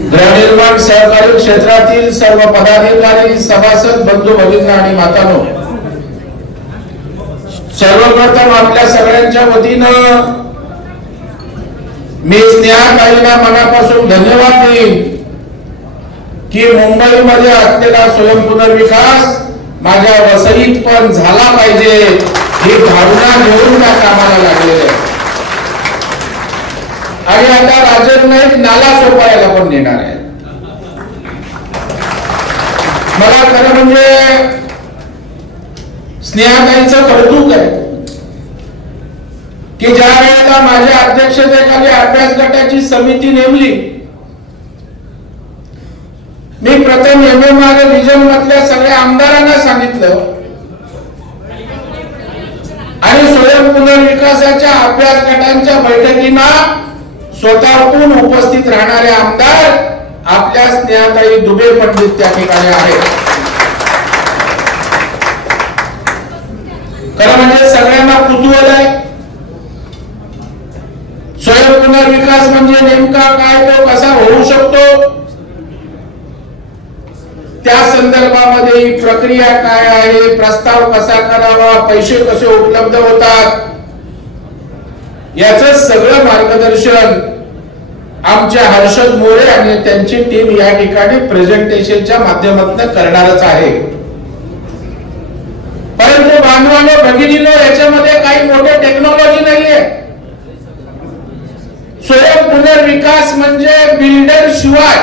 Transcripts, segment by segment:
गृहनिर्माण सहकारी क्षेत्रातील सर्व पदाधिकारी, सभासद, बंधू भगिनी आणि मातांनो, सर्वप्रथम आपल्या सगळ्यांच्या वतीनं मी स्नेहाताईंना मनापासून धन्यवाद देईन की मुंबईमध्ये असलेला स्वयंपुनर्विकास माझ्या वसईत पण झाला पाहिजे ही भावना घेऊन त्या कामाला लागलेले आहे. आणि आता राजन नाईक नाला सोपायला पण नेणार आहे. मला खरं म्हणजे स्नेहाताईंचं कौतुक आहे की ज्या वेळेला माझ्या अध्यक्षतेखाली अभ्यास गटाची समिती नेमली, मी प्रथम एमएमआर रिजन मधल्या सगळ्या आमदारांना सांगितलं आणि स्वयं पुनर्विकासाच्या अभ्यास गटांच्या बैठकींना स्वतःहून उपस्थित राहणारे आमदार आपल्या स्नेहाताई दुबे पंडित त्या ठिकाणी आहेत. खरं म्हणजे सगळ्यांना कुतूहल आहे स्वयं पुनर्विकास म्हणजे नेमका काय, तो कसा होऊ शकतो, त्या संदर्भामध्ये ही प्रक्रिया काय आहे, प्रस्ताव कसा करावा, पैसे कसे उपलब्ध होतात, याचं सगळं मार्गदर्शन आमच्या हर्षद मोरे आणि त्यांची टीम या ठिकाणी प्रेझेंटेशनच्या माध्यमातून करणारच आहे. परंतु बांधवांनो, भगिनींनो, याच्यामध्ये काही मोठे टेक्नॉलॉजी नाहीये. स्वयं पुनर्विकास म्हणजे बिल्डर शिवाय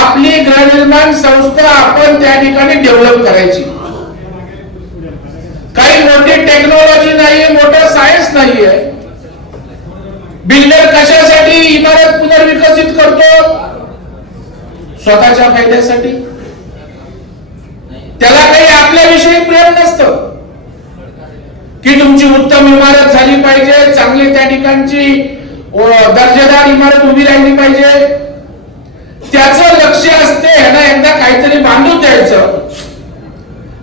आपली गृहनिर्माण संस्था आपण त्या ठिकाणी डेव्हलप करायची. काही मोठी टेक्नॉलॉजी नाहीये, मोठं सायन्स नाहीये. बिल्डर कशासाठी इमारत पुनर्विकसित करतो? स्वतःच्या फायद्यासाठी. त्याला काही आपल्याविषयी प्रेम नसतं की तुमची उत्तम इमारत झाली पाहिजे, चांगली त्या ठिकाणची दर्जेदार इमारत उभी राहिली पाहिजे. त्याचं लक्ष असते ह्याला एकदा काहीतरी बांधून द्यायचं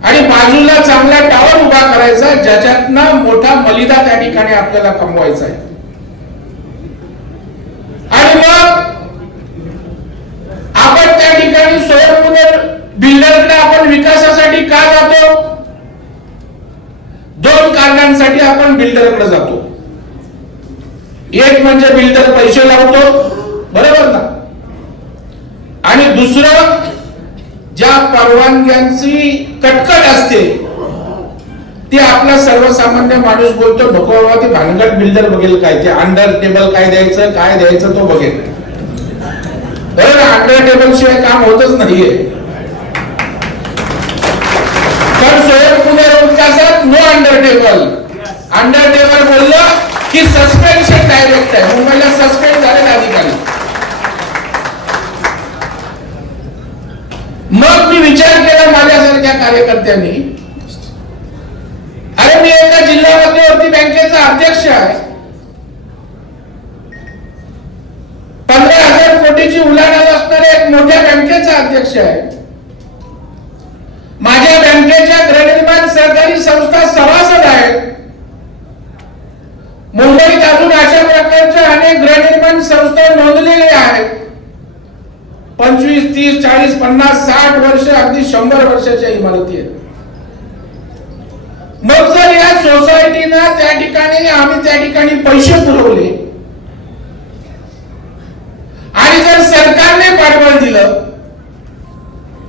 आणि बाजूला चांगला टावर उभा करायचा ज्याच्यातनं मोठा मलिदा त्या ठिकाणी आपल्याला कमवायचा आहे. आणि मग आपण त्या ठिकाणी स्वयं बिल्डरकडे आपण विकासासाठी का जातो? दोन कारणांसाठी आपण बिल्डरकडे जातो. एक म्हणजे बिल्डर पैसे लावतो, बरोबर ना, आणि दुसरं ज्या परवानग्यांची कटकट असते ती आपला सर्वसामान्य माणूस बोलतो नको बाबा, ती भानगड बिल्डर बघेल काय, ते अंडर टेबल काय द्यायचं तो बघेल. बरोबर, अंडर टेबल शिवाय काम होतच नाहीये. पण स्वयं पुनर्विकासात no under table. Under table बोललं की सस्पेन्शन डायरेक्ट आहे. मुंबईला सस्पेंड झालेले अधिकारी. मग मी विचार केला माझ्यासारख्या कार्यकर्त्यांनी, अरे मी एका जिल्हा मध्यवर्ती बँकेचा अध्यक्ष आहे, 15,000 कोटीची उलाढाल असणाऱ्या एक मोठ्या बँकेचा अध्यक्ष आहे. माझ्या बँकेच्या गृहनिर्माण सहकारी संस्था सभासद आहेत. मुंबईत अजून अशा प्रकारच्या अनेक गृहनिर्माण संस्था नोंदलेल्या आहेत. 25, 30, 40, 50, 60 वर्ष, अगदी 100 वर्षाच्या इमारती आहेत. मग जर या सोसायटीना त्या ठिकाणी आम्ही त्या ठिकाणी पैसे पुरवले आणि जर सरकारने पाठबळ दिलं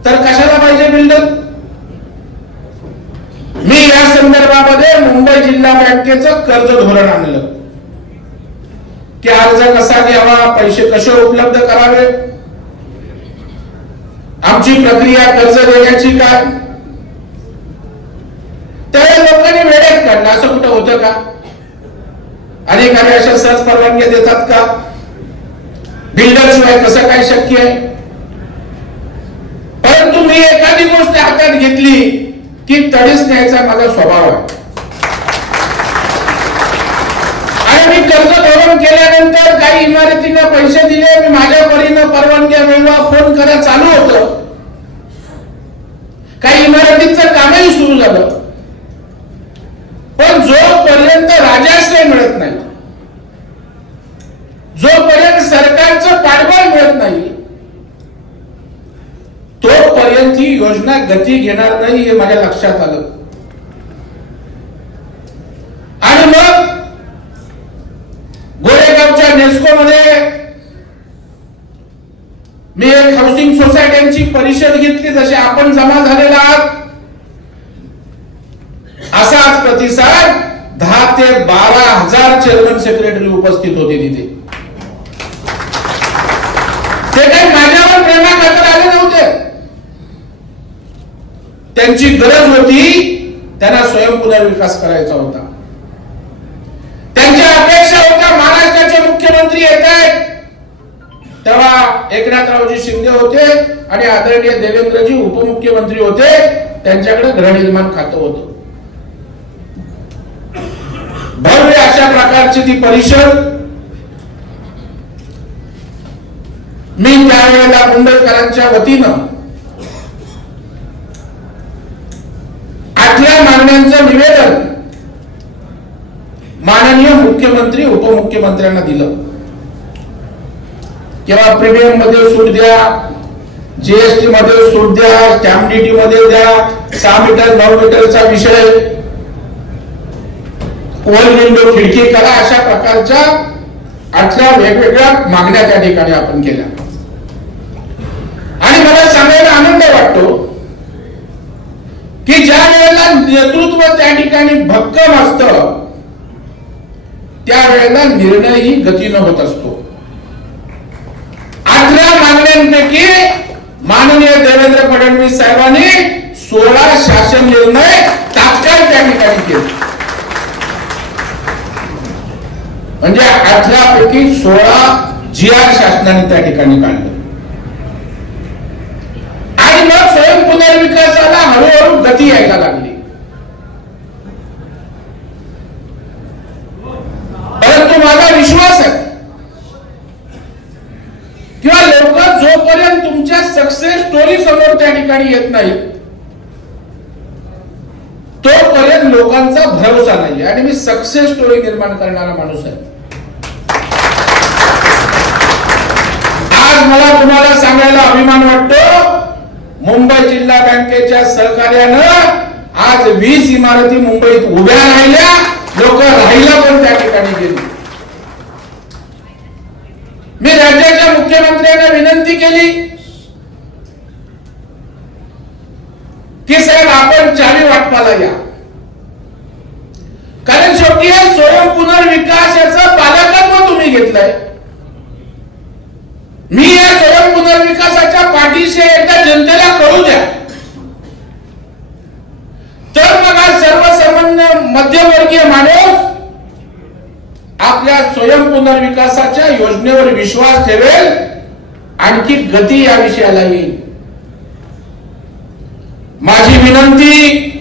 तर कशाला पाहिजे बिल्डर? मी या संदर्भामध्ये मुंबई जिल्हा बँकेचं कर्ज धोरण आणलं की अर्ज कसा घ्यावा, पैसे कसे उपलब्ध करावे, आमची प्रक्रिया कर्ज देण्याची काय. त्या लोकांनी वेळेत काढलं. असं कुठं होतं का? अधिकारी अशा सहज परवानग्या देतात का? बिल्डर शिवाय कसं काय शक्य आहे? परंतु मी एखादी गोष्ट हातात घेतली की तडीच न्यायचा माझा स्वभाव आहे. आणि मी कर्ज धोरण केल्यानंतर काही इमारतींना पैसे दिले, मी माझ्या परीनं परवानग्या मिळवा, फोन करा चालू होतं. काही इमारतींचं कामही सुरू झालं. पण जोपर्यंत राजाश्रय मिळत नाही पाठबळ मिळत नाही तोपर्यंत ही योजना गती घेणार नाही हे माझ्या लक्षात आलं. आणि मग गोरेगावच्या नेस्को मध्ये मी एक हाऊसिंग सोसायट्यांची परिषद घेतली, जसे आपण जमा झालेला आहात असाच प्रतिसाद 10 ते 12,000 चेअरमन सेक्रेटरी उपस्थित होते तिथे. ते काही माझ्यावर प्रेमाखातर आले नव्हते, त्यांची गरज होती, त्यांना स्वयं पुनर्विकास करायचा होता. त्यांच्या अपेक्षा होत्या महाराष्ट्राचे मुख्यमंत्री येत आहेत, तेव्हा एकनाथरावजी शिंदे होते आणि आदरणीय देवेंद्रजी उपमुख्यमंत्री होते, त्यांच्याकडे गृहनिर्माण खातं होतं. भव्य अशा प्रकारची ती परिषद मी त्यावेळेला मुंबईकरांच्या वतीनं 8 मागण्यांचं निवेदन माननीय मुख्यमंत्री उपमुख्यमंत्र्यांना दिलं. किंवा प्रीमियम मध्ये सूट द्या, जीएसटी मध्ये सूट द्या, स्टॅम्प ड्युटी मध्ये द्या, 6 मीटर 9 मीटरचा विषय, ओल विंडो खिडकी करा, अशा प्रकारच्या 8 वेगवेगळ्या मागण्या त्या ठिकाणी आपण केल्या. आणि मला सांगायला आनंद वाटतो की ज्या वेळेला नेतृत्व त्या ठिकाणी भक्कम असतं त्यावेळेला निर्णयही गतीनं होत असतो. 8 मागण्यांपैकी माननीय देवेंद्र फडणवीस साहेबांनी 16 शासन निर्णय तात्काळ त्या ठिकाणी केले. म्हणजे 18 पैकी 16 GR शासनाने त्या ठिकाणी काढले. आणि मग स्वयं पुनर्विकासाला हळूहळू गती यायला लागली. परंतु माझा विश्वास आहे किंवा लोक जोपर्यंत तुमच्या सक्सेस स्टोरी समोर त्या ठिकाणी येत नाही तोपर्यंत लोकांचा भरोसा नाही. आणि मी सक्सेस स्टोरी निर्माण करणारा माणूस आहे. आज मला तुम्हाला सांगायला अभिमान वाटतो, मुंबई जिल्हा बँकेच्या सहकार्यानं आज 20 इमारती मुंबईत उभ्या राहिल्या, लोक राहायला पण त्या ठिकाणी गेली. मी राज्याच्या मुख्यमंत्र्यांना विनंती केली की साहेब आपण चावी वाटपाला या, कारण शेवटी स्वयं पुनर्विकास याचं पालकत्व तुम्ही घेतलंय. मी या स्वयं पुनर्विकासाच्या पाठीशी एकदा जनतेला कळू द्या, तर मग आज सर्वसामान्य मध्यमवर्गीय माणूस आपल्या स्वयं पुनर्विकासाच्या योजनेवर विश्वास ठेवेल, आणखी गती या विषयाला येईल. माझी विनंती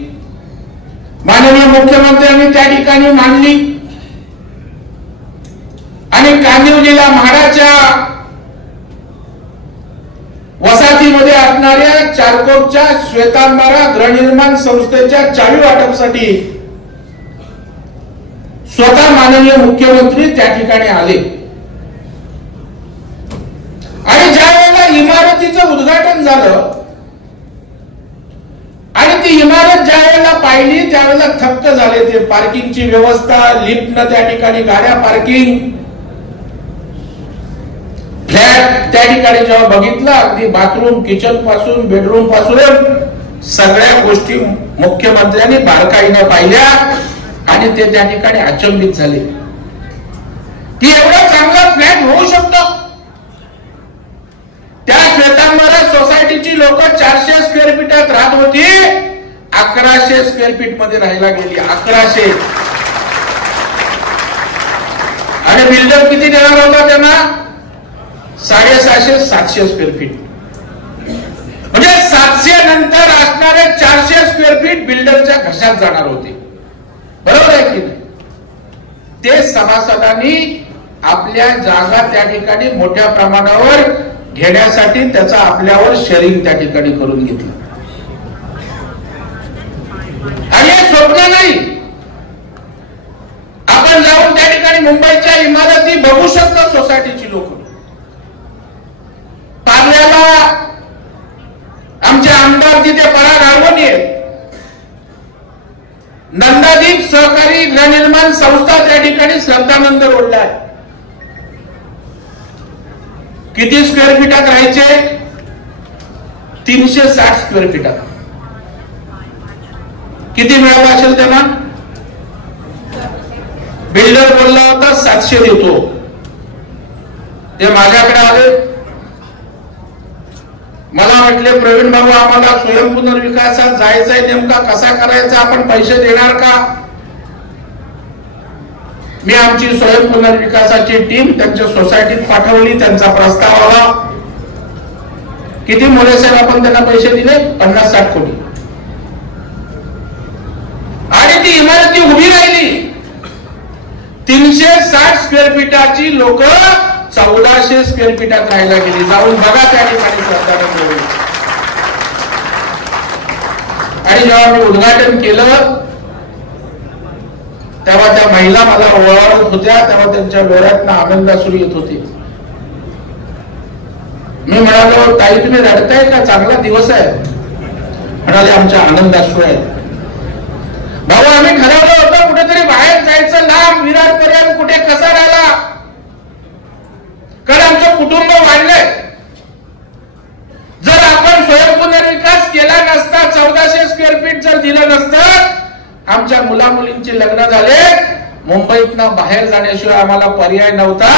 माननीय मुख्यमंत्र्यांनी त्या ठिकाणी मांडली आणि कांदिवलीला म्हाडाच्या वसाहतीमध्ये असणाऱ्या चारकोपच्या श्वेतांबरा गृहनिर्माण संस्थेच्या चावी वाटपासाठी स्वतः माननीय मुख्यमंत्री त्या ठिकाणी आले. आणि ज्या वेळेला इमारतीचं उद्घाटन झालं आणि ती इमारत ज्या वेळेला पाहिली त्यावेळेला थक्क झाले. ते पार्किंगची व्यवस्था, लिफ्टनं त्या ठिकाणी गाड्या पार्किंग, फ्लॅट त्या ठिकाणी जेव्हा बघितलं, अगदी बाथरूम किचन पासून बेडरूम पासून सगळ्या गोष्टी मुख्यमंत्र्यांनी बारकाईनं पाहिल्या आणि ते त्या ठिकाणी अचंबित झाले की एवढा चांगला फ्लॅट होऊ शकतो. त्या श्वेतांबरा सोसायटीची लोक 400 स्क्वेअर फीटात राहत होती, 1100 स्क्वेअर फीट मध्ये राहायला गेली. 1100. आणि बिल्डर किती देणार होता त्यांना? 750 स्क्वेअर फीट. म्हणजे 700 नंतर असणारे 400 स्क्वेअर फीट बिल्डरच्या घशात जाणार होते. बरोबर आहे की नाही? ते सभासदांनी आपल्या जागा त्या ठिकाणी मोठ्या प्रमाणावर घेण्यासाठी त्याचा आपल्यावर शेअरिंग त्या ठिकाणी करून घेतलं. आणि हे स्वप्न नाही. आपण जाऊन त्या ठिकाणी मुंबईच्या इमारती बघू शकतो. सोसायटीची लोक लाभार्थी ते पराग आळवणी आहेत. नंदादीप सहकारी गृहनिर्माण संस्था त्या ठिकाणी श्रद्धानंद रोडला आहे. किती स्क्वेअर फीटात राहायचे? 360 स्क्वेअर फीटात. किती मिळाला असेल त्यांना? बिल्डर बोलला होता 700 देतो. ते माझ्याकडे आले, मला म्हटले प्रवीण भाऊ आम्हाला स्वयंपुनर्विकासात जायचंय, नेमका कसा करायचा, आपण पैसे देणार का? मी आमची स्वयंपुनर्विकासाची टीम त्यांच्या सोसायटीत पाठवली. त्यांचा प्रस्ताव आला. किती मोरे साहेब आपण त्यांना पैसे दिले? 50-60 कोटी. आणि ती इमारती उभी राहिली. 360 स्क्वेअर फीटाची लोक 1400 स्क्वेअर फीटात राहायला गेली. जाऊन बघा त्या ठिकाणी श्रद्धानंद रोड. आणि जेव्हा मी उद्घाटन केलं तेव्हा त्या महिला मला ओवाळत होत्या, तेव्हा त्यांच्या डोळ्यातनं आनंदाश्रू येत होते. मी म्हणालो ताई तुम्ही रडताय का? चांगला दिवस आहे. म्हणाले आमच्या आनंदाश्रू आहेत. भाऊ आम्ही ठरवलं होतं कुठेतरी बाहेर जायचं, लांब विरार पर्यंत, कुठे कसा राहिला, कारण आमचं कुटुंब वाढलंय. जर आपण स्वयंपुनर्विकास केला नसता, 1400 स्क्वेअर फीट जर दिलं नसतं, आमच्या मुला मुलींचे लग्न झाले, मुंबईतनं बाहेर जाण्याशिवाय आम्हाला पर्याय नव्हता.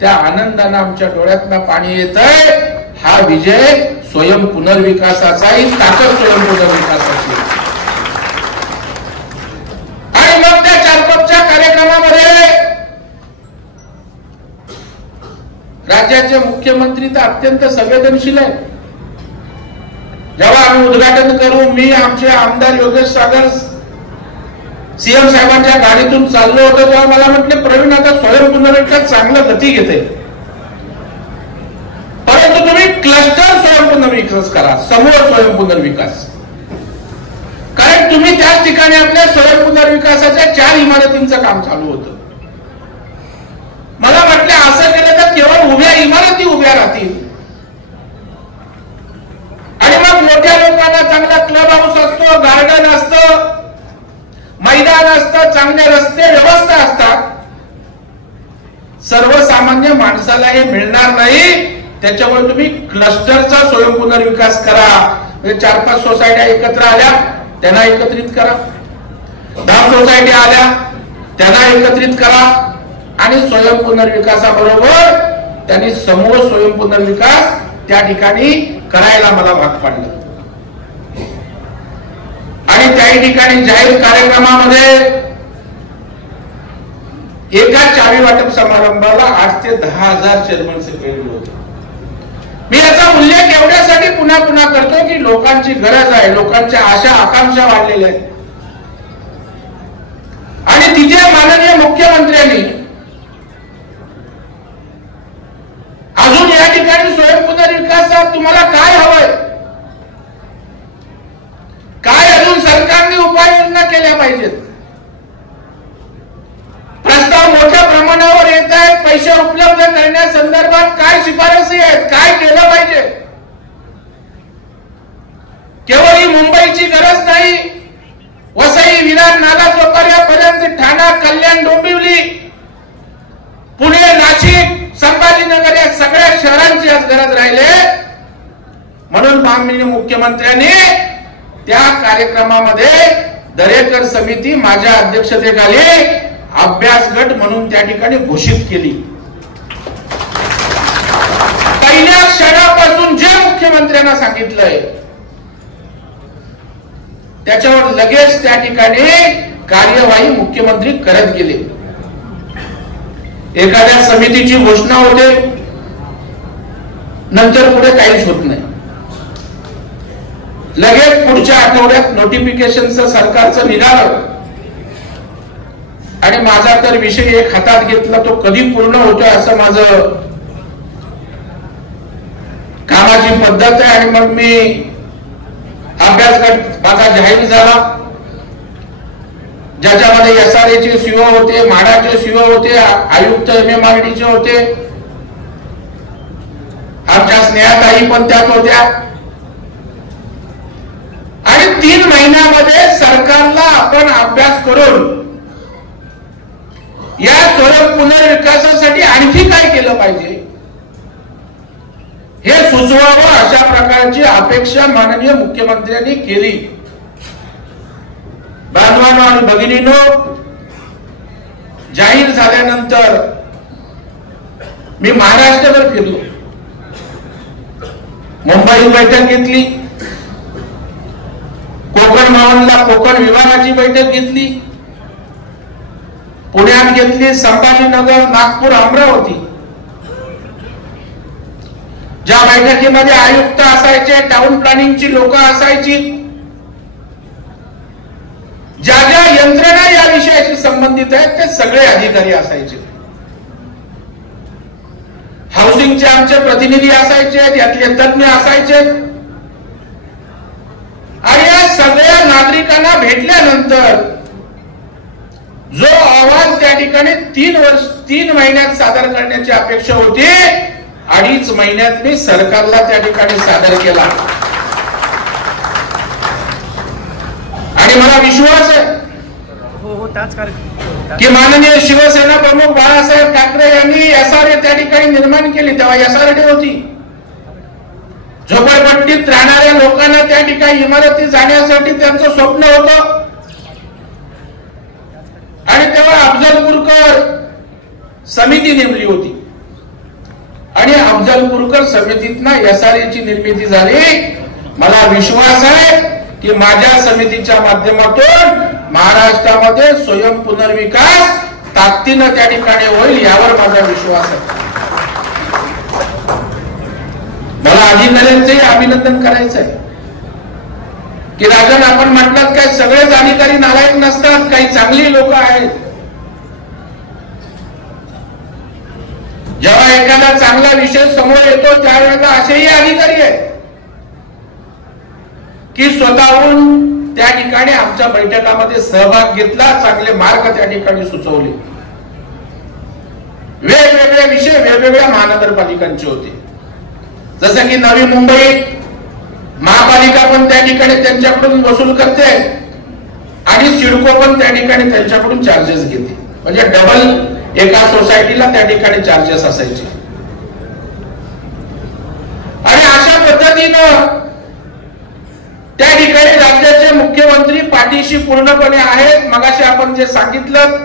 त्या आनंदानं आमच्या डोळ्यातनं पाणी येतंय. हा विजय स्वयंपुनर्विकासाचा, ही ताकद स्वयंपुनर्विकासाची. आणि मग त्या चारपच्या कार्यक्रमामध्ये राज्याचे मुख्यमंत्री तर अत्यंत संवेदनशील आहे. जेव्हा आम्ही उद्घाटन करू, मी आमचे आमदार योगेश सागर सीएम साहेबांच्या गाडीतून चाललो होतो, तेव्हा मला म्हटले प्रवीण आता स्वयंपुनर्विकास चांगलं गती घेते, परंतु तुम्ही क्लस्टर स्वयंपुनर्विकास करा, समूह स्वयंपुनर्विकास. कारण तुम्ही त्याच ठिकाणी आपल्या स्वयंपुनर्विकासाच्या 4 इमारतींचं काम चालू होतं. मला म्हटले असं केलं तर केवळ उभ्या इमारती उभ्या राहतील आणि मग मोठ्या लोकांना चांगला क्लब हाऊस असतो, गार्डन असतं, मैदान असतं, चांगले रस्ते व्यवस्था असतात. सर्वसामान्य माणसाला हे मिळणार नाही. त्याच्यामुळे तुम्ही क्लस्टरचा स्वयंपुनर्विकास करा. 4-5 सोसायट्या एकत्र आल्या, त्यांना एकत्रित करा. 10 सोसायट्या आल्या, त्यांना एकत्रित करा. आणि स्वयंपुनर्विकासाबरोबर त्यांनी समूह स्वयंपुनर्विकास त्या ठिकाणी करायला मला भाग पाडलं. आणि त्याही ठिकाणी जाहीर कार्यक्रमामध्ये एका चावी वाटप समारंभाला 8 ते 10,000 चेअरमन सेक्रेटरी होते. मी याचा उल्लेख एवढ्यासाठी पुन्हा पुन्हा करतो की लोकांची गरज आहे, लोकांच्या आशा आकांक्षा वाढलेल्या आहेत. आणि तिथे माननीय मुख्यमंत्र्यांनी अजून या ठिकाणी स्वयंपुनर्विकासात तुम्हाला काय हवंय, काय अजून सरकारने उपाययोजना केल्या पाहिजेत, प्रस्ताव मोठ्या प्रमाणावर येत आहेत, पैसे उपलब्ध करण्यासंदर्भात काय शिफारसी आहेत, काय केलं पाहिजे. केवळ ही मुंबईची गरज नाही, वसई, विरार, नालासोपाऱ्यापर्यंत ठाणा, कल्याण, डोंबिवली, पुणे, नाशिक, संभाजीनगर या सगळ्या शहरांची आज गरज राहिले. म्हणून माननीय मुख्यमंत्र्यांनी त्या कार्यक्रमामध्ये दरेकर समिती माझ्या अध्यक्षतेखाली अभ्यास गट म्हणून त्या ठिकाणी घोषित केली. पहिल्या क्षणापासून जे मुख्यमंत्र्यांना सांगितलंय त्याच्यावर लगेच त्या ठिकाणी कार्यवाही मुख्यमंत्री करत गेले. एखाद्या समितीची घोषणा होते, नंतर पुढे काहीच होत नाही. लगेच पुढच्या आठवड्यात नोटिफिकेशनचं सरकारचं निघालं आणि माझा तर विषय एक हातात घेतला, तो कधी पूर्ण होतोय असं माझं कामाची पद्धत आहे. आणि मग मी अभ्यास गट माझा जाहीर झाला, ज्याच्यामध्ये SRA चे सीओ होते, म्हाडाचे सीओ होते, आयुक्त MMRD चे होते, आमच्या स्नेहाताई पण त्यात होत्या. 3 महिन्यामध्ये सरकारला आपण अभ्यास करून या स्वयं पुनर्विकासासाठी आणखी काय केलं पाहिजे हे सुचवावं, अशा प्रकारची अपेक्षा माननीय मुख्यमंत्र्यांनी केली. बांधवांनो आणि भगिनींनो, जाहीर झाल्यानंतर मी महाराष्ट्रभर फिरलो. मुंबईत बैठक घेतली, कोकण भवनला कोकण विभागाची बैठक घेतली, पुण्यात घेतली, संभाजीनगर, नागपूर, अमरावती. ज्या बैठकीमध्ये आयुक्त असायचे, टाउन प्लॅनिंगची लोक असायची, ज्या ज्या यंत्रणा या विषयाशी संबंधित आहेत ते सगळे अधिकारी असायचे. हाऊसिंगचे आमचे प्रतिनिधी असायचे, यातले तज्ञ असायचे. आणि या सगळ्या नागरिकांना भेटल्यानंतर जो अहवाल त्या ठिकाणी 3 महिन्यात सादर करण्याची अपेक्षा होती, 2.5 महिन्यात मी सरकारला त्या ठिकाणी सादर केला. आणि मला विश्वास आहे की माननीय शिवसेना प्रमुख बाळासाहेब ठाकरे यांनी SRA त्या ठिकाणी निर्माण केली. तेव्हा SRD होती. झोपडपट्टीत राहणाऱ्या लोकांना त्या ठिकाणी इमारती जाण्यासाठी त्यांचं स्वप्न होतं. आणि तेव्हा अफजलपूरकर समिती नेमली होती आणि अफजलपूरकर समितीतनं SRA ची निर्मिती झाली. मला विश्वास आहे की माझ्या समितीच्या माध्यमातून महाराष्ट्रामध्ये स्वयं पुनर्विकास ताकदीनं त्या ठिकाणी होईल, यावर माझा विश्वास आहे. मला अधिकाऱ्यांचंही अभिनंदन करायचं आहे की राजन, आपण म्हटलं काय सगळेच अधिकारी नालायक नसतात, काही चांगली लोक आहेत. जेव्हा एखादा चांगला विषय समोर येतो त्यावेळेला असेही अधिकारी आहेत की स्वतःहून त्या ठिकाणी आमच्या बैठकामध्ये सहभाग घेतला, चांगले मार्ग त्या ठिकाणी सुचवले. वेगवेगळे विषय वेगवेगळ्या महानगरपालिकांचे होते. जसं की नवी मुंबई महापालिका पण त्या ठिकाणी त्यांच्याकडून वसूल करते आणि सिडको पण त्या ठिकाणी त्यांच्याकडून चार्जेस घेते. म्हणजे डबल एका सोसायटीला त्या ठिकाणी चार्जेस असायचे. आणि अशा पद्धतीनं त्या ठिकाणी राज्याचे मुख्यमंत्री पाठीशी पूर्णपणे आहेत. मगाशी आपण जे सांगितलं,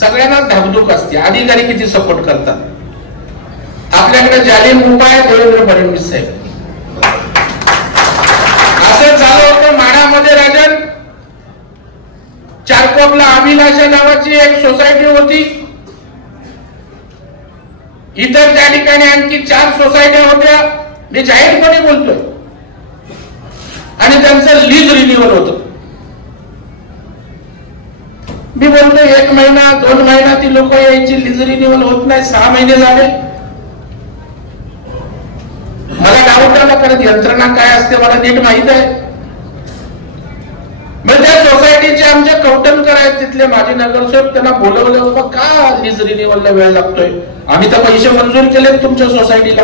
सगळ्यांना धाकधूक असते, अधिकारी किती सपोर्ट करतात. आपल्याकडे जालिम उपाय देवेंद्र फडणवीस साहेब. असं झालं होतं माढामध्ये राजन, चारकोपला अभिलाषा नावाची एक सोसायटी होती. इतर त्या ठिकाणी आणखी 4 सोसायट्या होत्या. मी जाहीरपणे बोलतोय. आणि त्यांचं लीज रिन्युअल होतं. मी बोलतोय 1 महिना 2 महिना ती लोक यायची, लीज रिन्युअल होत नाही. 6 महिने झाले. मला डाऊट आला, कारण यंत्रणा काय असते मला नीट माहित आहे. मग त्या सोसायटीचे आमचे कौटनकर आहेत, तिथले माजी नगरसेवक, त्यांना बोलवलं, बाबा का लीज रिन्युअलला वेळ लागतोय? आम्ही तर पैसे मंजूर केले तुमच्या सोसायटीला.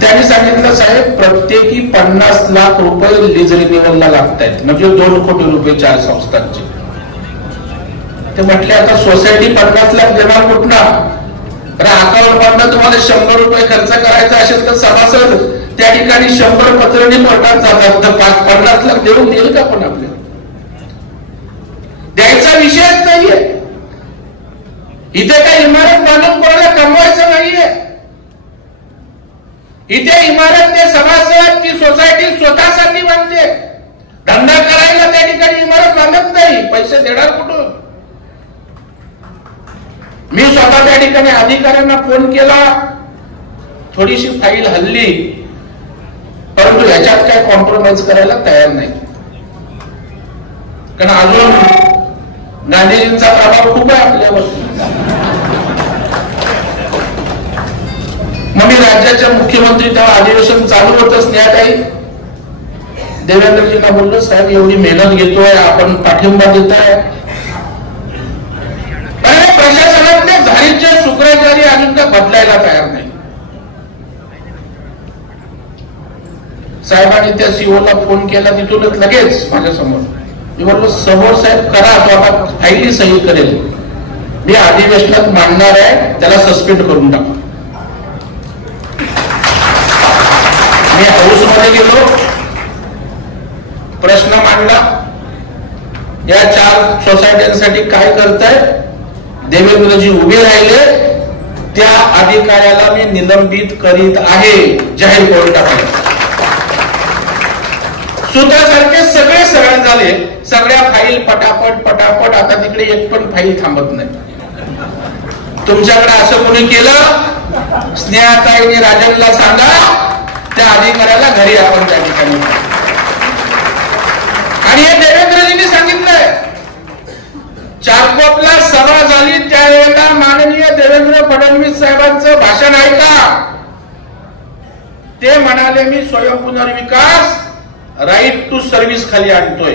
त्यांनी सांगितलं, साहेब प्रत्येकी 50 लाख रुपये लीज रिन्युअलला लागतायत, म्हणजे 2 कोटी रुपये 4 संस्थांचे. ते म्हटले, आता सोसायटी 50 लाख देणार कुठनं? अकाउंट तुम्हाला 100 रुपये खर्च करायचा असेल तर सभासद त्या ठिकाणी 100 पत्रणी कोर्टात जातात, तर 50 लाख देऊन देईल का? पण आपल्याला द्यायचा विषयच नाहीये. इथे काही इमारत बांधून कोणाला कमवायचं नाहीये. इथे इमारत ते सभासद की सोसायटी स्वतःसाठी बांधते. धंदा करायला त्या ठिकाणी इमारत बांधत नाही, पैसे देणार कुठून? मी स्वतः त्या ठिकाणी अधिकाऱ्यांना फोन केला, थोडीशी फाईल हल्ली, परंतु याच्यात काय कॉम्प्रोमाइज करायला तयार नाही. कारण अजून गांधीजींचा प्रभाव खूप आहे आपल्यावर. मग मी राज्याचे मुख्यमंत्री तेव्हा अधिवेशन चालू होतं, स्नेहाताई देवेंद्रजींना बोललो, साहेब एवढी मेहनत घेतोय आपण, पाठिंबा देताय, प्रशासनातले झारीचे शुक्राचारी अजून का बदलायला तयार नाही. साहेबांनी त्या सीओला फोन केला, तिथूनच लगेच माझ्या समोर. मी म्हणलो समोर साहेब करा, तो आता फाईली सही करेल, मी अधिवेशनात मांडणार आहे, त्याला सस्पेंड करून टाका. मी हाऊसमध्ये गेलो, प्रश्न मांडला, या 4 सोसायट्यांसाठी काय करताय. देवेंद्रजी उभे राहिले, त्या अधिकाऱ्याला मी निलंबित करीत आहे जाहीर कोर्टामध्ये. सूत्रासारखे सगळे सरळ झाले, सगळ्या फाईल पटापट पटापट. आता तिकडे एक पण फाईल थांबत नाही. तुमच्याकडे असं कोणी केलं, स्नेहाताईने राजनला सांगा, त्या अधिकाऱ्याला घरी आपण त्या ठिकाणी. आणि हे देवेंद्रजींनी सांगितलंय, चारकोपला सभा झाली त्यावेळेला माननीय देवेंद्र फडणवीस साहेबांचं भाषण ऐका. ते म्हणाले मी स्वयं पुनर्विकास राईट टू सर्व्हिस खाली आणतोय.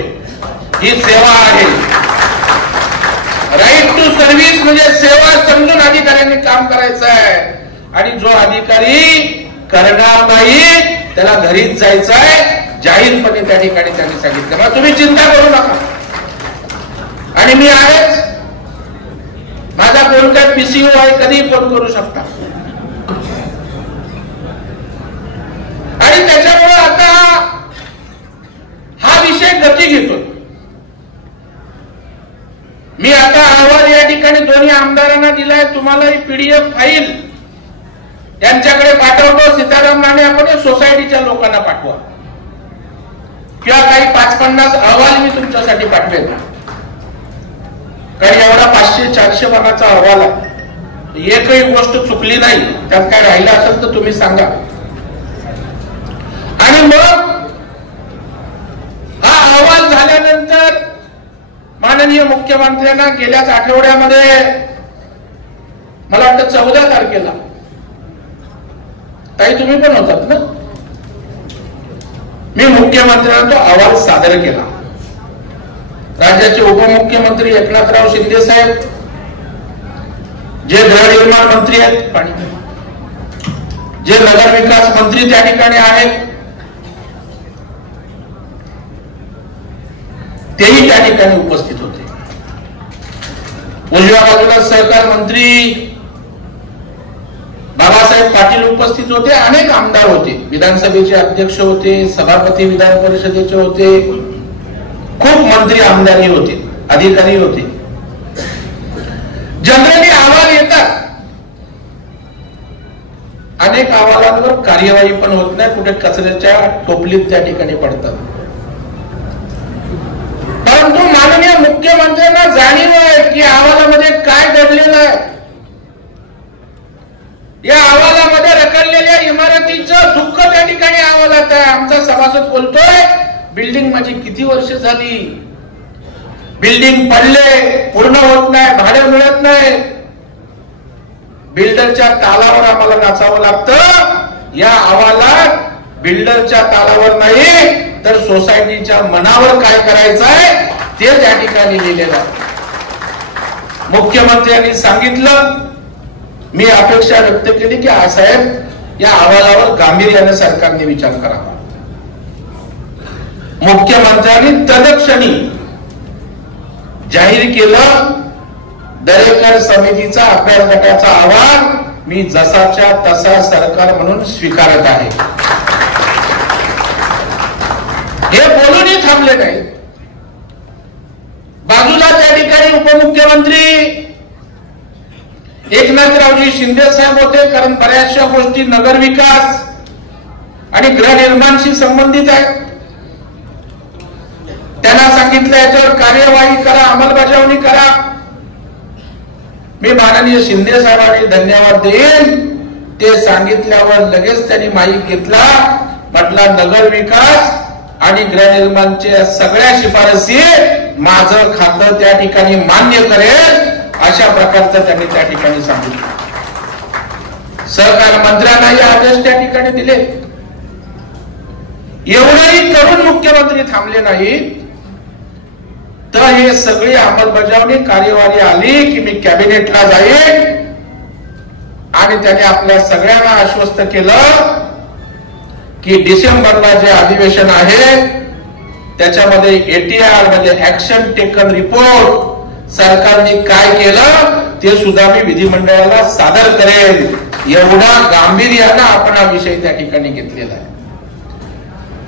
ही सेवा आहे. राईट टू सर्व्हिस म्हणजे सेवा समजून अधिकाऱ्यांनी काम करायचं आहे. आणि जो अधिकारी करणार नाही त्याला घरीच जायचं आहे, जाहीरपणे त्या ठिकाणी त्यांनी सांगितलं. तुम्ही चिंता करू नका. आणि मी आहेच, माझा कोण काय पीसीओ आहे, कधी फोन करू शकता. आणि त्याच्यामुळे आता हा विषय गती घेतो. मी आता अहवाल या ठिकाणी दोन्ही आमदारांना दिलाय. तुम्हाला ही पीडीएफ फाईल त्यांच्याकडे पाठवतो. सीताराम माने आपण सोसायटीच्या लोकांना पाठवा, किंवा काही 550 अहवाल मी तुमच्यासाठी पाठवेल. कारण एवढा 500-400 पानाचा अहवाल आहे, एकही गोष्ट चुकली नाही. त्यात काय राहिलं असेल तर तुम्ही सांगा. आणि मग हा अहवाल झाल्यानंतर माननीय मुख्यमंत्र्यांना गेल्याच आठवड्यामध्ये, मला वाटतं 14 तारखेला, ताई तुम्ही पण होतात ना, मी मुख्यमंत्र्यांना तो अहवाल सादर केला. राज्याचे उपमुख्यमंत्री एकनाथराव शिंदे साहेब, जे गृहनिर्माण मंत्री आहेत, जे नगर विकास मंत्री त्या ठिकाणी आहेत, तेही त्या ठिकाणी उपस्थित होते. उजव्या बाजूला सहकार मंत्री बाबासाहेब पाटील उपस्थित होते. अनेक आमदार होते, विधानसभेचे अध्यक्ष होते, सभापती विधान परिषदेचे होते, खूप मंत्री आमदारही होते, अधिकारी होते. जनरली अहवाल येतात, अनेक अहवालांवर कार्यवाही पण होत नाही, कुठे कचऱ्याच्या टोपलीत त्या ठिकाणी पडतात. परंतु माननीय मुख्यमंत्र्यांना जाणीव आहे की अहवालामध्ये काय दडलेलं आहे. या अहवालामध्ये रखडलेल्या इमारतीचं दुःख त्या ठिकाणी अहवालात आहे. आमचा सभासद बोलतोय, बिल्डिंग माझी किती वर्ष झाली, बिल्डिंग पडले, पूर्ण होत नाही, भाडं मिळत नाही, बिल्डरच्या तालावर आम्हाला नाचावं लागतं. या अहवालात बिल्डरच्या तालावर नाही तर सोसायटीच्या मनावर काय करायचं आहे ते त्या ठिकाणी लिहिलेलं आहे. मुख्यमंत्र्यांनी सांगितलं, मी अपेक्षा व्यक्त केली की साहेब या अहवालावर गांभीर्याने सरकारने विचार करावा. मुख्यमंत्र्यांनी तत्क्षणी जाहीर केलं, दरेकर समितीचा अभ्यास गटाचा अहवाल मी जसाच्या तसा सरकार म्हणून स्वीकारत आहे. हे बोलूनही थांबले नाही. बाजूला त्या ठिकाणी उपमुख्यमंत्री एकनाथरावजी शिंदे साहेब होते, कारण बऱ्याचशा गोष्टी नगर विकास आणि गृहनिर्माणशी संबंधित आहेत. त्यांना सांगितलं याच्यावर कार्यवाही करा, अंमलबजावणी करा. मी माननीय शिंदे साहेबांनी धन्यवाद देईन. ते सांगितल्यावर लगेच त्यांनी माईक घेतला, म्हटला नगर विकास आणि गृहनिर्माणच्या सगळ्या शिफारसी माझं खातं त्या ठिकाणी मान्य करेल, अशा प्रकारचं त्यांनी त्या ठिकाणी सांगितलं. सहकार मंत्र्यांनाही आदेश त्या ठिकाणी दिले. एवढंही करून मुख्यमंत्री थांबले नाही, तर हे सगळी अंमलबजावणी कार्यवाही आली की मी कॅबिनेटला जाईन. आणि त्याने आपल्या सगळ्यांना आश्वस्त केलं की डिसेंबरला जे अधिवेशन आहे त्याच्यामध्ये एटीआर म्हणजे ऍक्शन टेकन रिपोर्ट सरकारने काय केलं ते सुद्धा मी विधिमंडळाला सादर करेल, एवढा गांभीर्यानं आपण हा विषय त्या ठिकाणी घेतलेला आहे.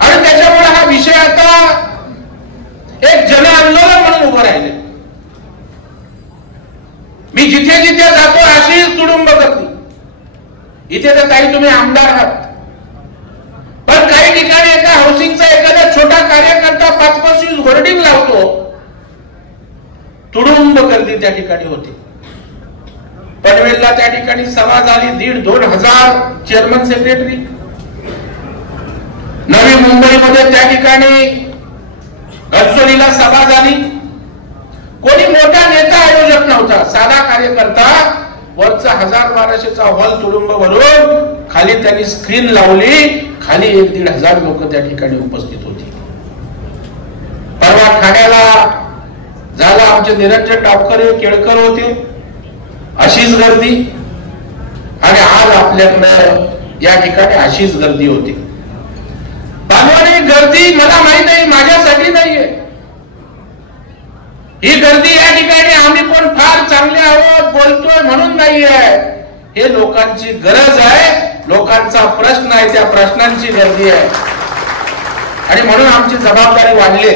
आणि त्याच्यामुळे हा विषय आता एक जन आंदोलन म्हणून उभं राहिले. मी जिथे जिथे जातो अशीच तुडुंब करते. इथे तर काही तुम्ही आमदार आहात, पण काही ठिकाणी एका हाऊसिंगचा एखादा छोटा कार्यकर्ता 5-25 होर्डिंग लावतो, तुडुंब गर्दी त्या ठिकाणी होती. पनवेलला त्या ठिकाणी सभा झाली, 1,500-2,000 चेअरमन सेक्रेटरी. नवी मुंबईमध्ये त्या ठिकाणी घनसोलीला सभा झाली. कोणी मोठा नेता आयोजक नव्हता, साधा कार्यकर्ता. वरचा 1000-1200चा हॉल तुडुंब भरून खाली त्यांनी स्क्रीन लावली, खाली 1,500 लोक त्या ठिकाणी उपस्थित होती. परवा ठाण्याला झाला, आमचे निरंजन डावकर केळकर होते, अशीच गर्दी. आणि आज आपल्याकडे या ठिकाणी अशीच गर्दी होती. बांधवानी गर्दी मला माहित नाही, माझ्यासाठी नाहीये ही गर्दी. या ठिकाणी आम्ही पण फार चांगले आहोत बोलतोय म्हणून नाहीये, हे लोकांची गरज आहे, लोकांचा प्रश्न आहे, त्या प्रश्नांची गर्दी आहे. आणि म्हणून आमची जबाबदारी वाढली.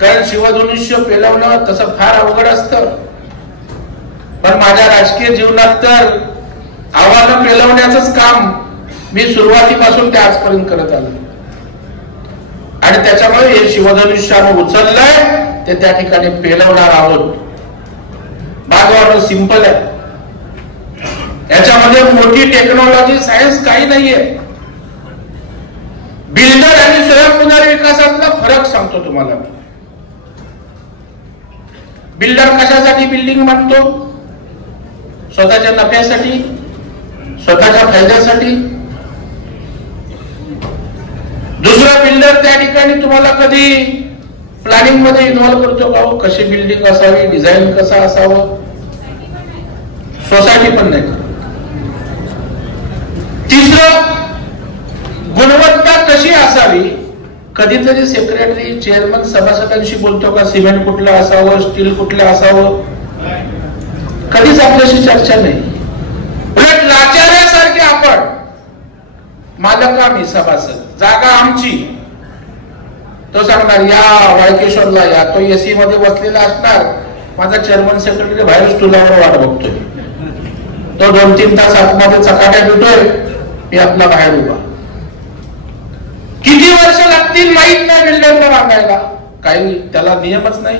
कारण शिवधनुष्य पेलवणं तसं फार अवघड असतं, पण माझ्या राजकीय जीवनात तर आव्हानं पेलवण्याचंच काम मी सुरुवातीपासून ते आजपर्यंत करत आलो. आणि त्याच्यामुळे हे शिवधनुष्य आम्ही उचललंय, ते त्या ठिकाणी पेलवणार आहोत. बाजूवर सिंपल आहे, याच्यामध्ये मोठी टेक्नॉलॉजी सायन्स काही नाहीये. बिल्डर आणि स्वयं पुनर्विकासातला फरक सांगतो तुम्हाला. बिल्डर कशासाठी बिल्डिंग बांधतो? स्वतःच्या नफ्यासाठी, स्वतःच्या फायद्यासाठी. दुसरा बिल्डर त्या ठिकाणी तुम्हाला कधी प्लॅनिंग मध्ये इन्व्हॉल्व करतो का? कशी बिल्डिंग असावी, डिझाईन कसा असावं, सोसायटी पण नाही. तिसरं, गुणवत्ता कशी असावी. कधीतरी सेक्रेटरी चेअरमन सभासदांशी बोलतो का? सिमेंट कुठलं असावं, स्टील कुठलं असावं? कधीच आपल्याशी चर्चा नाही. उलट लाचाऱ्यासारखे आपण, मालक आम्ही, सभासद, जागा आमची. तो सांगणार या वाळकेश्वरला या, तो एसी मध्ये बसलेला असणार, माझा चेअरमन सेक्रेटरी बाहेर स्टूलावर वाट बघतोय, तो 2-3 तास आतमध्ये चकाट्या भेटतोय, मी आपला बाहेर उभा. किती वर्ष लागतील माहित नाही बिल्डरला बांधायला, काही त्याला नियमच नाही.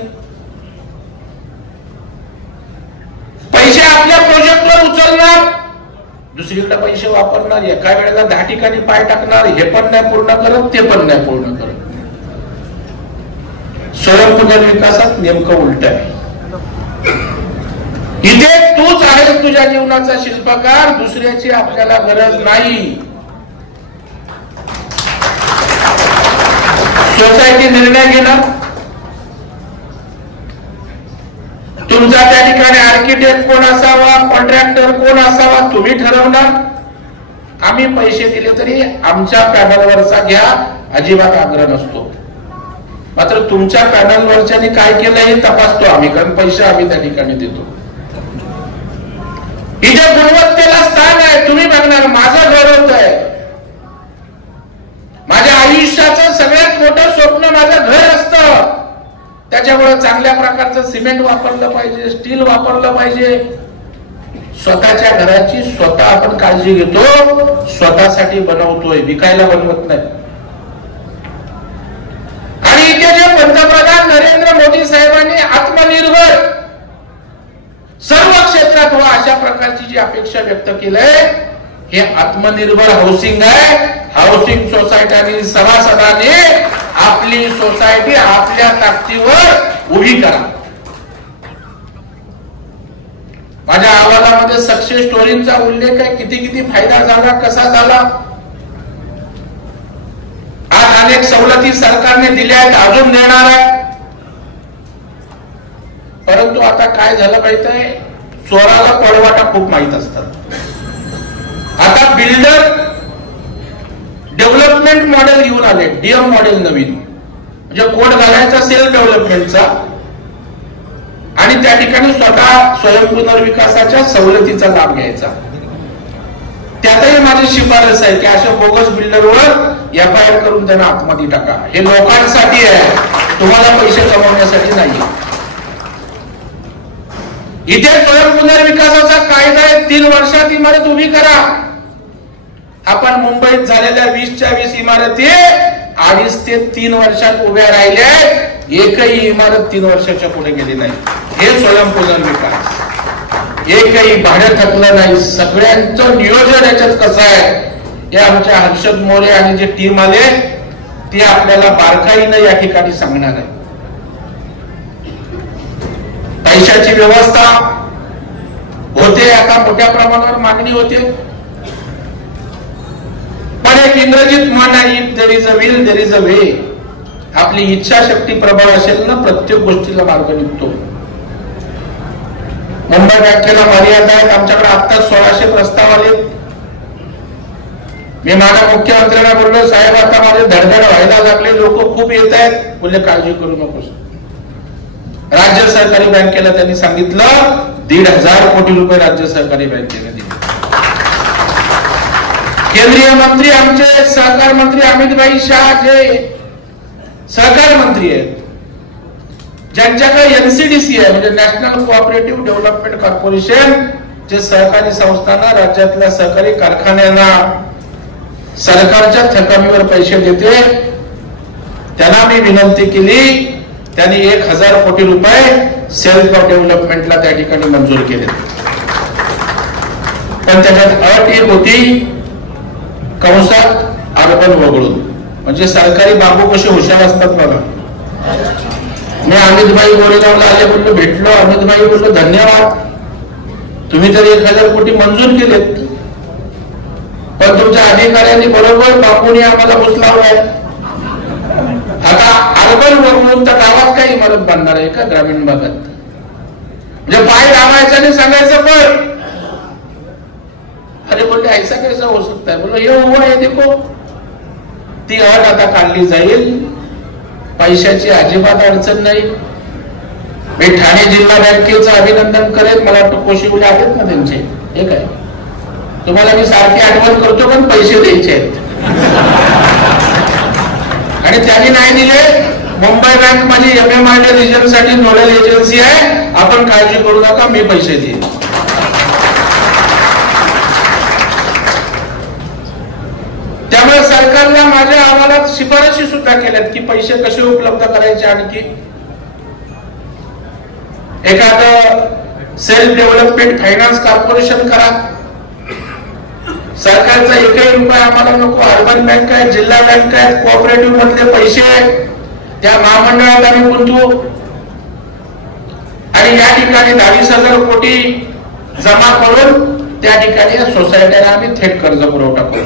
पैसे आपल्या प्रोजेक्टवर उचलणार, दुसरीकडे पैसे वापरणार, एका वेळेला 10 ठिकाणी पाय टाकणार, हे पण नाही पूर्ण करत, ते पण नाही पूर्ण करत. स्वयं पुनर्विकासात नेमकं उलट आहे. इथे तूच आहेस तुझ्या जीवनाचा शिल्पकार, दुसऱ्याची आपल्याला गरज नाही. सोसायटी निर्णय घेणार, तुमचा त्या ठिकाणी आर्किटेक्ट कोण असावा, कॉन्ट्रॅक्टर कोण असावा, तुम्ही ठरवणार. आम्ही पैसे दिले तरी आमच्या पॅनलवरचा घ्या, अजिबात आग्रह नसतो. मात्र तुमच्या पॅनलवरच्यानी काय केलं हे तपासतो आम्ही, कारण पैसे आम्ही त्या ठिकाणी देतो. इथे गुणवत्तेला स्थान आहे. तुम्ही बघणार, माझं घर होत आहे, माझ्या आयुष्याचं सगळ्यात मोठं स्वप्न माझं घर असतं. त्याच्यामुळे चांगल्या प्रकारचं सिमेंट वापरलं पाहिजे, स्टील वापरलं पाहिजे. स्वतःच्या घराची स्वतः आपण काळजी घेतो, स्वतःसाठी बनवतोय, विकायला बनवत नाही. आणि इथे जे पंतप्रधान नरेंद्र मोदी साहेबांनी आत्मनिर्भर सर्व क्षेत्रात व्हा अशा प्रकारची जी अपेक्षा व्यक्त केली आहे, हे आत्मनिर्भर हाऊसिंग आहे. हाऊसिंग सोसायटी आणि सभासदांनी आपली सोसायटी आपल्या ताकदीवर उभी करा. माझ्या अहवालामध्ये सक्सेस स्टोरीचा उल्लेख आहे, किती किती फायदा झाला, कसा झाला. आज अनेक सवलती सरकारने दिल्या आहेत, अजून देणार आहे. परंतु आता काय झालं माहित आहे, चोराला पळवाटा खूप माहित असतात. आता बिल्डर डेव्हलपमेंट मॉडेल घेऊन आले, डीएम मॉडेल नवीन, म्हणजे कोड घालायचा सेल्फ डेव्हलपमेंटचा आणि त्या ठिकाणी स्वतः स्वयंपुनर्विकासाच्या सवलतीचा लाभ घ्यायचा. त्यातही माझी शिफारस आहे की अशा बोगस बिल्डरवर एफआयआर करून त्यांना आतमध्ये टाका. हे लोकांसाठी आहे, तुम्हाला पैसे कमवण्यासाठी नाही. इथे स्वयंपुनर्विकासाचा कायदा आहे, 3 वर्षात इमारत उभी करा. आपण मुंबईत झालेल्या 20च्या 20 इमारती 2.5 ते 3 वर्षात उभ्या राहिल्या, एकही इमारत 3 वर्षाच्या पुढे गेली नाही. हे स्वयंपुनर्विकास. एकही भाडं थकलं नाही. सगळ्यांचं नियोजन याच्यात कसं आहे हे आमच्या हर्षद मोरे आणि जे टीम आले ते आपल्याला बारकाईनं या ठिकाणी सांगणार आहे. पैशाची व्यवस्था होते, आता मोठ्या प्रमाणावर मागणी होते, पण एक इंग्रजीत म्हण आहे, if there is a will there is a way. आपली इच्छाशक्ती प्रबळ असेल ना, प्रत्येक गोष्टीला मार्ग निघतो. मुंबई बँकेला मर्यादा आहेत. आमच्याकडे आता 1600 प्रस्ताव आले. मी माझ्या मुख्यमंत्र्यांना बोललो, साहेब आता माझे धडधड व्हायला लागले, लोक खूप येत आहेत. बोलले काळजी करू नकोस. राज्य सहकारी बँकेला त्यांनी सांगितलं 1,500 कोटी रुपये राज्य सहकारी बँकेने दिले. केंद्रीय मंत्री आमचे सहकार मंत्री अमित भाई शाह जे सहकार मंत्री आहेत, ज्यांच्याकडे एनसीडीसी आहे म्हणजे नॅशनल कोऑपरेटिव्ह डेव्हलपमेंट कॉर्पोरेशन, जे सहकारी संस्थांना राज्यातल्या सहकारी कारखान्यांना सरकारच्या थकमीवर पैसे देते, त्यांना मी विनंती केली. त्यांनी 1,000 कोटी रुपये सेल्फ डेव्हलपमेंटला त्या ठिकाणी मंजूर केले. पण त्याच्यात अट एक होती, कंसात अर्बन वगळून. म्हणजे सरकारी बाबू कसे हुशार असतात बघा. मी अमितभाई गोरेगावला आले, बोललो भेटलो. अमितभाई बोललो धन्यवाद, तुम्ही तर 1,000 कोटी मंजूर केलेत, पण तुमच्या अधिकाऱ्यांनी बरोबर बापूने आम्हाला उचलावलाय. आता अर्बन वरून तर गावात काही इमारत बांधणार आहे का ग्रामीण भागात? म्हणजे पाय दाबायचं आणि सांगायचं पण. अरे बोलले ऐसा कैसा हो सकता है? बोलो ये हुआ है देखो. ती अट आता काढली जाईल. पैशाची अजिबात अडचण नाही. मी ठाणे जिल्हा बँकेचं अभिनंदन करेन. मला वाटतं कोशिवले आहेत ना त्यांचे, हे काय तुम्हाला मी सारखी आठवण करतो, पण पैसे द्यायचे आहेत आणि त्यांनी नाही दिले. मुंबई बँक माझी MMRD रिजन साठी नोडल एजन्सी आहे, आपण काळजी करू नका, मी पैसे देईन. त्यामुळे सरकारला माझ्या अहवालात शिफारशी सुद्धा केल्यात की पैसे कसे उपलब्ध करायचे. आणखी एखादं सेल्फ डेव्हलपमेंट फायनान्स कॉर्पोरेशन करा. सरकारचा एकही रुपया आम्हाला नको. अर्बन बँक आहे, जिल्हा बँक आहे, कोऑपरेटिव्ह मधले पैसे आहेत, त्या महामंडळात आम्ही गुंतवू आणि या ठिकाणी 22,000 कोटी जमा करून त्या ठिकाणी या सोसायटीला आम्ही थेट कर्ज पुरवठा करू.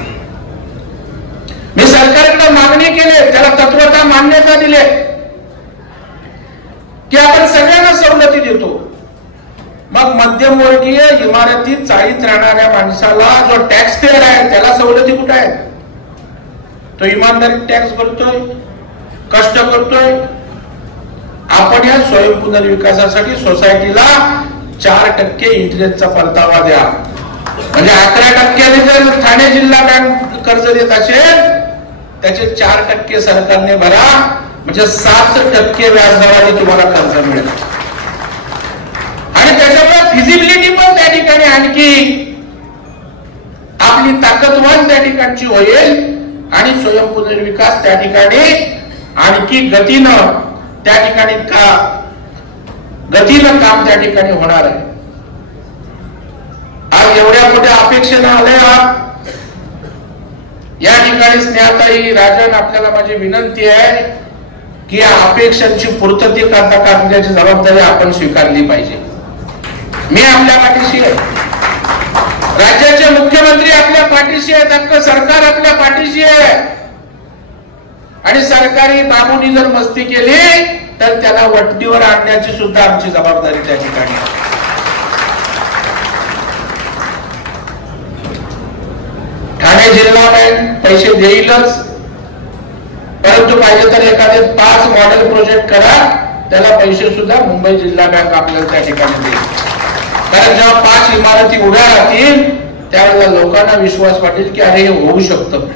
मी सरकारकडे मागणी केली, त्याला तत्वतः मान्यता दिले की आपण सगळ्यांना सवलती देतो. मग मध्यमवर्गीय इमारतीत चाळीत राहणाऱ्या माणसाला जो टॅक्स पेअर आहे त्याला सवलती कुठे आहेत? तो इमानदारी टॅक्स भरतोय, कष्ट करतोय. आपण या स्वयंपुनर्विकासासाठी सोसायटीला 4% इंटरेस्टचा परतावा द्या. म्हणजे 11% जर ठाणे जिल्हा बँक कर्ज देत असेल, त्याचे 4% सरकारने भरा, म्हणजे 7% व्याजदराने तुम्हाला कर्ज मिळेल. आणि त्याच्यामुळे फिजिबिलिटी पण त्या ठिकाणी आणखी आपली ताकदवान त्या ठिकाणची होईल आणि स्वयंपुनर्विकास त्या ठिकाणी आणखी गतीनं त्या ठिकाणी गतीनं काम त्या ठिकाणी होणार आहे. आज एवढ्या मोठ्या अपेक्षेनं आलेला या ठिकाणी स्नेहाताई राजन, आपल्याला माझी विनंती आहे की या अपेक्षांची पूर्तता करण्याची जबाबदारी आपण स्वीकारली पाहिजे. मी आपल्या पाठीशी आहे, राज्याचे मुख्यमंत्री आपल्या पाठीशी आहेत, अख्खं सरकार आपल्या पाठीशी आहे. आणि सरकारी बाबूंनी जर मस्ती केली तर त्याला वटणीवर आणण्याची सुद्धा आमची जबाबदारी त्या ठिकाणी आहे. ठाणे जिल्हा बँक पैसे देईलच, परंतु पाहिजे तर एखादे 5 मॉडेल प्रोजेक्ट करा, त्याला पैसे सुद्धा मुंबई जिल्हा बँक आपल्याला त्या ठिकाणी देईल. कारण जेव्हा 5 इमारती उभ्या राहतील त्यावेळेला लोकांना विश्वास वाटेल की अरे हे होऊ शकतं.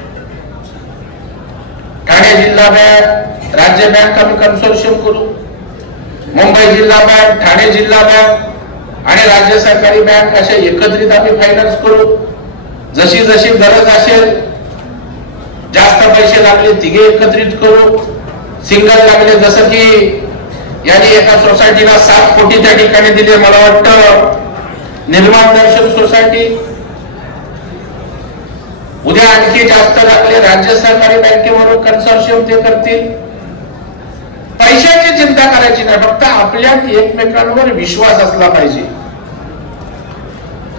ठाणे जिल्हा बँक, राज्य बँक आम्ही कन्सोर्शियम करू, मुंबई जिल्हा बँक, ठाणे जिल्हा बँक आणि राज्य सरकारी बँक अशा एकत्रित आम्ही फायनान्स करू. जशी जशी गरज असेल, जास्त पैसे लागले तिघे एकत्रित करू, सिंगल लागले जसं की यांनी एका सोसायटीला 7 कोटी त्या ठिकाणी दिले, मला वाटतं निर्माण दर्शन सोसायटी. उद्या आणखी जास्त लागले राज्य सहकारी बँकेवरून कन्सोर्शियम ते करतील. पैशाची चिंता करायची नाही, फक्त आपल्यात एकमेकांवर विश्वास असला पाहिजे.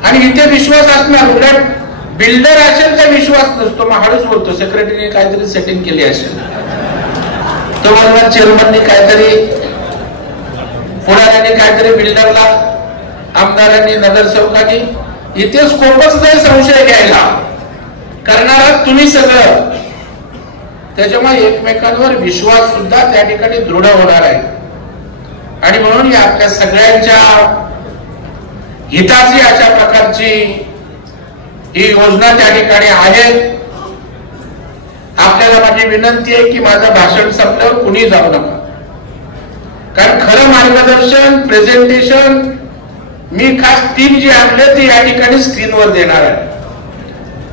आणि इथे विश्वास असणार, उलट बिल्डर असेल तर विश्वास नसतो. मग हळूच बोलतो, सेक्रेटरीने काहीतरी सेटिंग केली असेल, तो म्हणणार चेअरमनने काहीतरी, पुढाऱ्यांनी काहीतरी बिल्डरला, आमदारांनी, नगरसेवकांनी. इथे स्कोपच नाही संशय घ्यायला, करणारा तुम्ही सगळं. त्याच्यामुळे एकमेकांवर विश्वास सुद्धा त्या ठिकाणी दृढ होणार आहे. आणि म्हणून या आपल्या सगळ्यांच्या हिताची अशा प्रकारची ही योजना त्या ठिकाणी आहे. आपल्याला माझी विनंती आहे की माझं भाषण संपल्यावर कुणी जाऊ नका, कारण खरं मार्गदर्शन, प्रेझेंटेशन मी खास टीम जी आणले ती या ठिकाणी स्क्रीनवर देणार आहे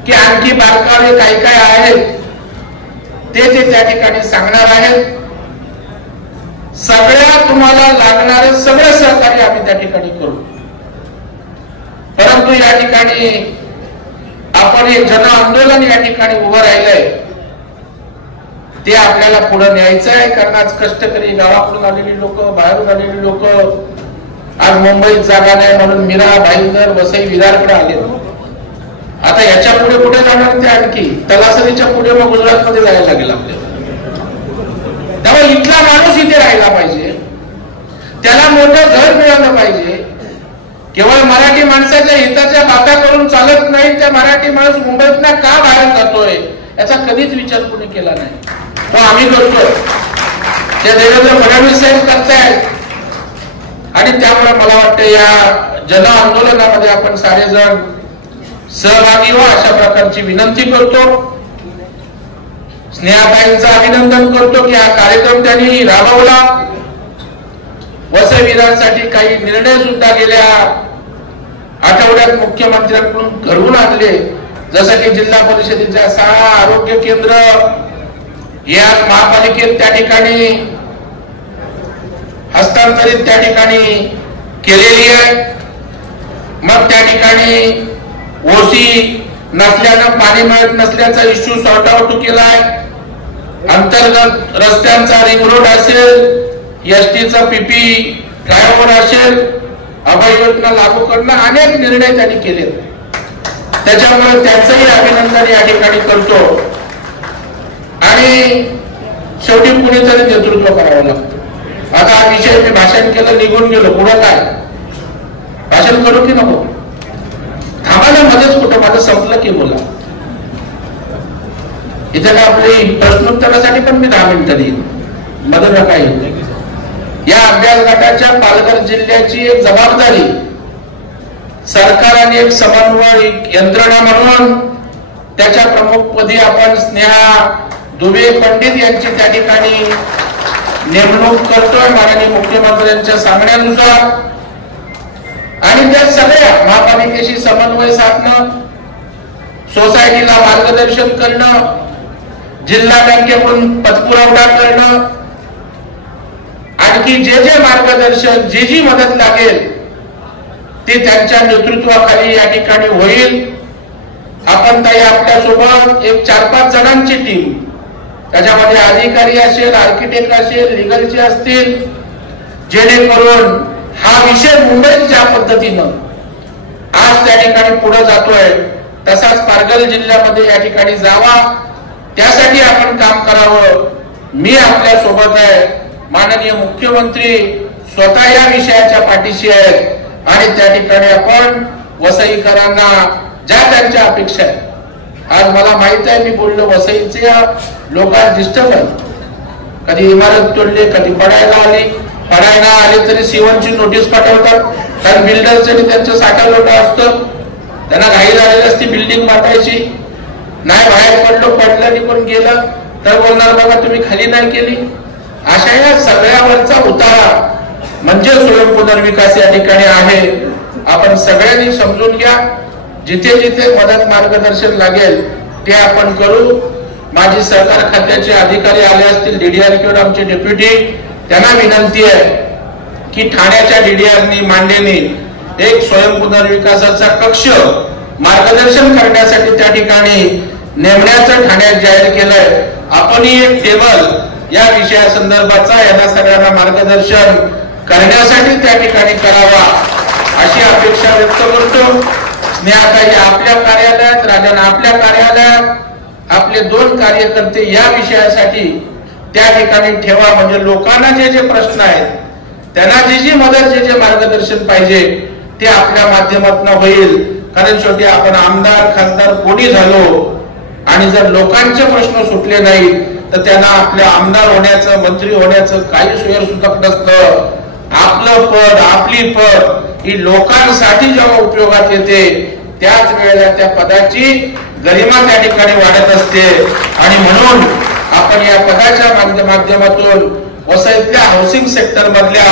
की आणखी बारकावे काय काय आहेत ते त्या ठिकाणी सांगणार आहेत. सगळ्या तुम्हाला लागणारे सगळं सहकार्य आम्ही त्या ठिकाणी करू. परंतु या ठिकाणी आपण एक जन आंदोलन या ठिकाणी उभं राहिलंय, ते आपल्याला पुढे न्यायचं आहे. कारण आज कष्टकरी, गावाकडून आलेली लोक, बाहेरून आलेली लोक आज मुंबईत जागा नाही म्हणून मीरा, भाईंदर, वसई, विरारकडे आले. आता याच्या पुढे कुठे जाणार ते? आणखी तलासरीच्या पुढे मग गुजरात मध्ये जायला लागेल आपल्याला. त्यामुळे इथला माणूस इथे राहिला पाहिजे, त्याला मोठं घर मिळालं पाहिजे. केवळ मराठी माणसाच्या हिताच्या बाता करून चालत नाही. त्या मराठी माणूस मुंबईतनं का बाहेर जातोय याचा कधीच विचार कोणी केला नाही. तो आम्ही करतोय, ते देवेंद्र फडणवीस साहेब करतायत. आणि त्यामुळे मला वाटतं या जन आंदोलनामध्ये आपण सारेजण सहभागी व्हा अशा प्रकारची विनंती करतो. स्नेहाताईंचं अभिनंदन करतो की हा कार्यक्रम त्यांनी राबवला. वसई विरारसाठी काही निर्णय सुद्धा गेल्या आठवड्यात मुख्यमंत्र्यांकडून घडवून आणले, जसं की जिल्हा परिषदेच्या 6 आरोग्य केंद्र या महापालिकेत त्या ठिकाणी हस्तांतरित त्या ठिकाणी केलेली आहे. मग त्या ठिकाणी ओसी नसल्यानं पाणी मिळत नसल्याचा इश्यू सॉर्ट आउट केलाय. अंतर्गत रस्त्यांचा रिंग रोड असेल, एसटीचा पीपी फ्लायओव्हर असेल, अभय योजना लागू करणं, अनेक निर्णय त्यांनी केले. त्याच्यामुळे त्यांचंही अभिनंदन या ठिकाणी करतो. आणि शेवटी कुणीतरी नेतृत्व करावं लागतं. आता हा विषय मी भाषण केलं, निघून गेलो, पुढं काय भाषण करू की नको? थांबायला मध्येच कुठं, माझं संपलं की बोला. इथे का आपली प्रश्नोत्तरासाठी पण मी 10 मिनिटं देईन, मदत नका येईल. या अभ्यास गटाच्या पालघर जिल्ह्याची एक जबाबदारी सरकारने एक समन्वय यंत्रणा म्हणून त्याच्या प्रमुखपदी आपण स्नेहा दुबे पंडित यांची त्या ठिकाणी नेमणूक करतोय माननीय मुख्यमंत्र्यांच्या सांगण्यानुसार. आणि त्या सगळ्या महापालिकेशी समन्वय साधणं, सोसायटीला मार्गदर्शन करणं, जिल्हा बँकेकडून पतपुरवठा करणं, आणखी जे जे मार्गदर्शन, जी जी मदत लागेल ते त्यांच्या नेतृत्वाखाली या ठिकाणी होईल. आपण ताई आपल्यासोबत एक 4-5 जणांची टीम, त्याच्यामध्ये अधिकारी असेल, आर्किटेक्ट असेल, लिगलचे असतील, जेणेकरून हा विषय मुंबईत ज्या पद्धतीनं आज त्या ठिकाणी पुढे जातोय तसाच पालघर जिल्ह्यामध्ये या ठिकाणी जावा, त्यासाठी आपण काम करावं. मी आपल्या सोबत आहे. माननीय मुख्यमंत्री स्वतः या विषयाच्या पाठीशी आहेत आणि त्या ठिकाणी आपण वसईकरांना ज्या त्यांच्या अपेक्षा आहेत. आज मला माहित आहे मी बोललो वसईच्या लोकांना डिस्टर्ब आहे, कधी इमारत तोडली, कधी पडायला आली तरी C1 ची नोटीस पाठवतात, कारण बिल्डरसाठी त्यांचं साठा लोटा असतं, त्यांना घाई झालेली असती बिल्डिंग बांधायची. नाही बाहेर पडलं पण गेलं तर बोलणार बघा तुम्ही खाली नाही केली. अशा या सगळ्यावरचा उतारा म्हणजे स्वयंपुनर्विकास या ठिकाणी आहे. आपण सगळ्यांनी समजून घ्या, जिथे जिथे मदत मार्गदर्शन लागेल ते आपण करू. माझी सहकार खात्याचे अधिकारी आले असतील, DDR आमचे डेप्युटी, त्यांना विनंती आहे की ठाण्याच्या DDRनी मांडेनी एक स्वयंपुनर्विकासाचा कक्ष मार्गदर्शन करण्यासाठी त्या ठिकाणी नेमण्याचं ठाण्यात जाहीर केलंय. आपणही एक टेबल या विषयासंदर्भाचा यांना सगळ्यांना मार्गदर्शन करण्यासाठी त्या ठिकाणी करावा अशी अपेक्षा व्यक्त करतो. स्नेहाताई आपल्या कार्यालयात, राजन आपल्या कार्यालयात, आपले 2 कार्यकर्ते या विषयासाठी त्या ठिकाणी ठेवा. म्हणजे लोकांना जे जे प्रश्न आहेत, त्यांना जी जी मदत, जे जे मार्गदर्शन पाहिजे ते आपल्या माध्यमातून होईल. कारण शेवटी आपण आमदार खासदार कोणी झालो आणि जर लोकांचे प्रश्न सुटले नाही तर त्यांना आपल्या आमदार होण्याचं, मंत्री होण्याचं काही सोयर सुतक नसतं. आपलं पद, आपली पद ही लोकांसाठी जेव्हा उपयोगात येते त्याच वेळेला त्या पदाची गरिमा त्या ठिकाणी वाढत असते. आणि म्हणून आपण या पदाच्या माध्यमातून वसईतल्या हाऊसिंग सेक्टर मधल्या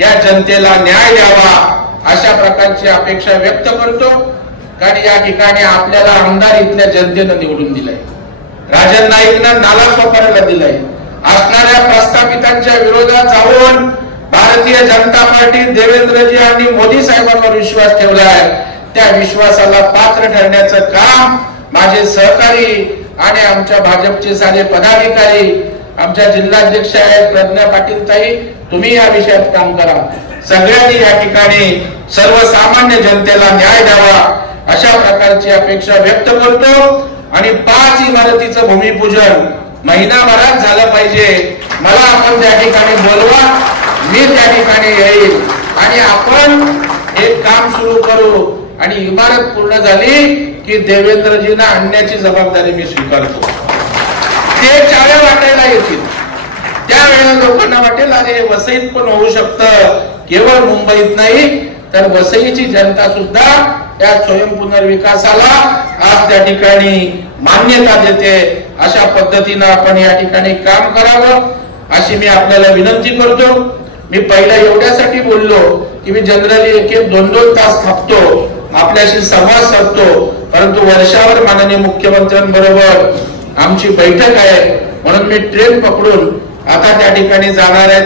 या जनतेला न्याय द्यावा अशा प्रकारची अपेक्षा व्यक्त करतो. कारण या ठिकाणी आपल्याला आमदार इथल्या जनतेनं निवडून दिलाय, राजन नाईकनं नालासोपाऱ्याला दिलाय. असणाऱ्या प्रस्थापितांच्या विरोधात जाऊन भारतीय जनता पार्टी देवेंद्रजी आणि मोदी साहेबांवर विश्वास ठेवलाय. त्या विश्वासाला पात्र ठरण्याचं काम माझे सहकारी आणि आमच्या भाजपचे सारे पदाधिकारी, आमच्या जिल्हाध्यक्ष आहेत प्रज्ञा पाटील ताई, तुम्ही या विषयात काम करा. सगळ्यांनी या ठिकाणी सर्वसामान्य जनतेला न्याय द्यावा अशा प्रकारची अपेक्षा व्यक्त करतो. आणि 5 इमारतीचं भूमिपूजन महिनाभरात झालं पाहिजे. मला आपण त्या ठिकाणी बोलवा, मी त्या ठिकाणी येईल आणि आपण एक काम सुरू करू. आणि इमारत पूर्ण झाली की देवेंद्रजींना आणण्याची जबाबदारी मी स्वीकारतो. ते चाव्या वाटायला येतील, त्यावेळेला लोकांना वाटेल अरे वसईत पण होऊ शकतं. केवळ मुंबईत नाही तर वसईची जनता सुद्धा त्या स्वयंपुनर्विकासाला आज त्या ठिकाणी मान्यता देते. अशा पद्धतीनं आपण या ठिकाणी काम करावं अशी मी आपल्याला विनंती करतो. मी पहिला एवढ्यासाठी बोललो की मी जनरली 1-2 तास थांबतो, आपल्याशी संवाद साधतो, परंतु वर्षावर माननीय मुख्यमंत्र्यांबरोबर आमची बैठक आहे म्हणून मी ट्रेन पकडून आता त्या ठिकाणी जाणार आहे.